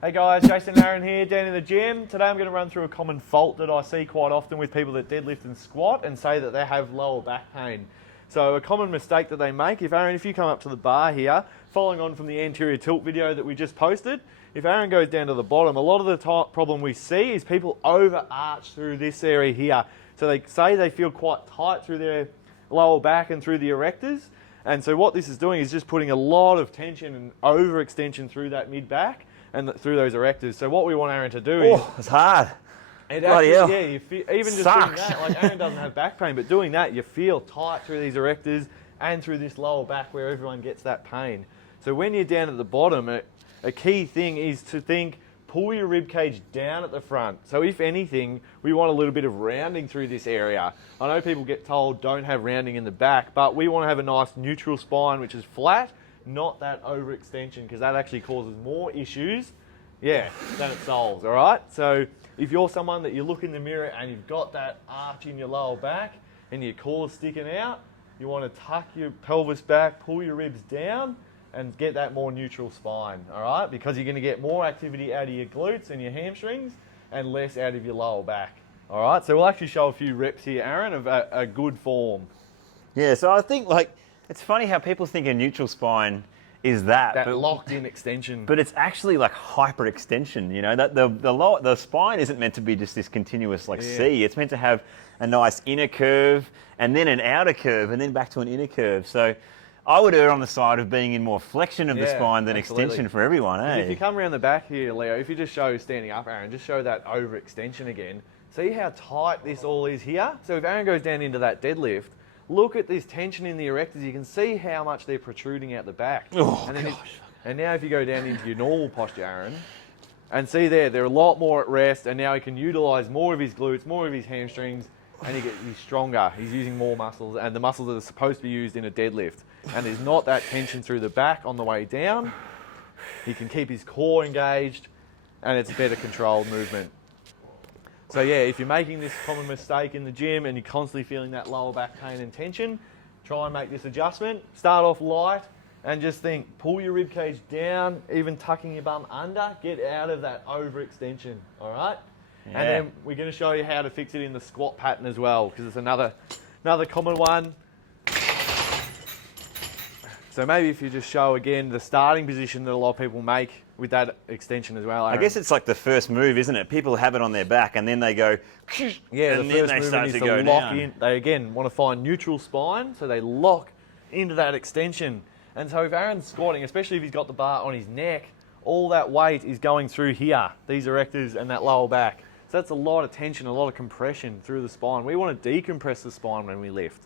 Hey guys, Jason and Aaron here, down in the gym. Today I'm going to run through a common fault that I see quite often with people that deadlift and squat and say that they have lower back pain. So a common mistake that they make, Aaron, if you come up to the bar here, following on from the anterior tilt video that we just posted, if Aaron goes down to the bottom, a lot of the problem we see is people overarch through this area here. So they say they feel quite tight through their lower back and through the erectors. And so what this is doing is just putting a lot of tension and overextension through that mid-back and through those erectors. So what we want Aaron to do is... Oh, it's hard. It Bloody hell. yeah, you feel, even just doing that, like Aaron doesn't have back pain, but doing that, you feel tight through these erectors and through this lower back where everyone gets that pain. So when you're down at the bottom, a key thing is to think, pull your rib cage down at the front. So if anything, we want a little bit of rounding through this area. I know people get told don't have rounding in the back, but we want to have a nice neutral spine, which is flat, not that overextension, because that actually causes more issues, than it solves, all right? So if you're someone that you look in the mirror and you've got that arch in your lower back and your core's sticking out, you want to tuck your pelvis back, pull your ribs down, and get that more neutral spine, all right? Because you're going to get more activity out of your glutes and your hamstrings and less out of your lower back, all right? So we'll actually show a few reps here, Aaron, of a good form. Yeah, so I think, it's funny how people think a neutral spine is that locked-in extension. But it's actually like hyperextension, you know? That the spine isn't meant to be just this continuous C. It's meant to have a nice inner curve and then an outer curve and then back to an inner curve. So I would err on the side of being in more flexion of the spine than extension for everyone, eh? If you come around the back here, Leo, if you just show standing up, Aaron, just show that overextension again. See how tight this all is here? So if Aaron goes down into that deadlift, look at this tension in the erectors. You can see how much they're protruding out the back. Oh, and now if you go down into your normal posture, Aaron, and see there, they're a lot more at rest, and now he can utilize more of his glutes, more of his hamstrings, and he's stronger. He's using more muscles, and the muscles that are supposed to be used in a deadlift. And there's not that tension through the back on the way down. He can keep his core engaged, and it's a better controlled movement. So yeah, if you're making this common mistake in the gym and you're constantly feeling that lower back pain and tension, try and make this adjustment. Start off light and just think, pull your rib cage down, even tucking your bum under, get out of that overextension, all right? Yeah. And then we're going to show you how to fix it in the squat pattern as well, because it's another common one. So maybe if you just show again the starting position that a lot of people make with that extension as well, Aaron. I guess it's like the first move, isn't it? People have it on their back and then they go, and then they start to go down. In. They again want to find neutral spine, so they lock into that extension. And so if Aaron's squatting, especially if he's got the bar on his neck, all that weight is going through here, these erectors and that lower back. So that's a lot of tension, a lot of compression through the spine. We want to decompress the spine when we lift.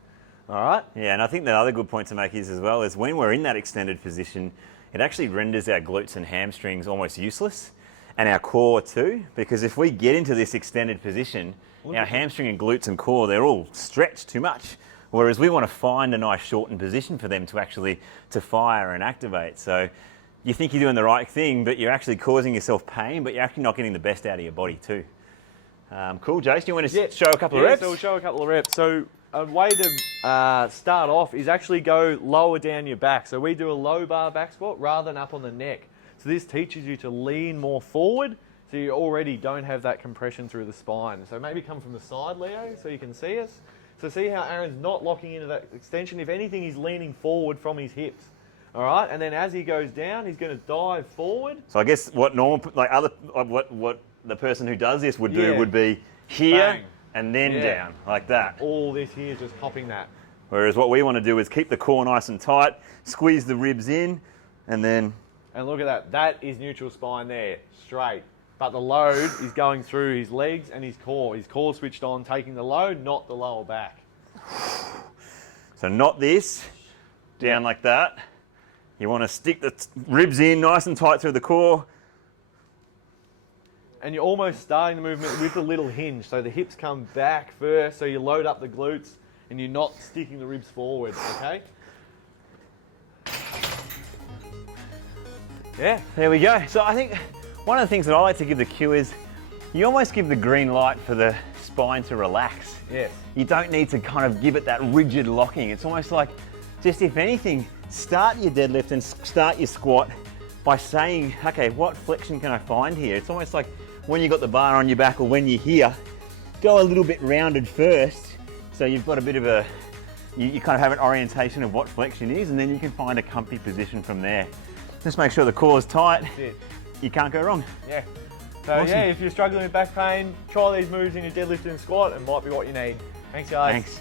All right? Yeah, and I think the other good point to make is as well is when we're in that extended position, it actually renders our glutes and hamstrings almost useless, and our core too, because if we get into this extended position, our hamstring and glutes and core, they're all stretched too much, whereas we want to find a nice shortened position for them to fire and activate. So you think you're doing the right thing, but you're actually causing yourself pain, but you're actually not getting the best out of your body too. Cool, Jace, do you want to show a couple of reps? So we'll show a couple of reps. So a way to start off is actually go lower down your back. So we do a low bar back squat rather than up on the neck. So this teaches you to lean more forward, so you already don't have that compression through the spine. So maybe come from the side, Leo, so you can see us. So see how Aaron's not locking into that extension. If anything, he's leaning forward from his hips. All right, and then as he goes down, he's going to dive forward. So I guess what what the person who does this would do would be here. Bang. And then down, like that. All this here is just popping that. Whereas what we want to do is keep the core nice and tight, squeeze the ribs in, and then... And look at that. That is neutral spine there, straight. But the load is going through his legs and his core. His core switched on, taking the load, not the lower back. So not this, down like that. You want to stick the ribs in nice and tight through the core. And you're almost starting the movement with a little hinge. So the hips come back first, so you load up the glutes and you're not sticking the ribs forward, okay? Yeah. There we go. So I think one of the things that I like to give the cue is you almost give the green light for the spine to relax. Yes. You don't need to kind of give it that rigid locking. It's almost like, just if anything, start your deadlift and start your squat by saying, okay, what flexion can I find here? It's almost like when you've got the bar on your back or when you're here, go a little bit rounded first. So you've got a bit of a, you kind of have an orientation of what flexion is, and then you can find a comfy position from there. Just make sure the core is tight. That's it. You can't go wrong. Yeah. So Awesome. yeah, if you're struggling with back pain, try these moves in your deadlift and squat, and might be what you need. Thanks guys. Thanks.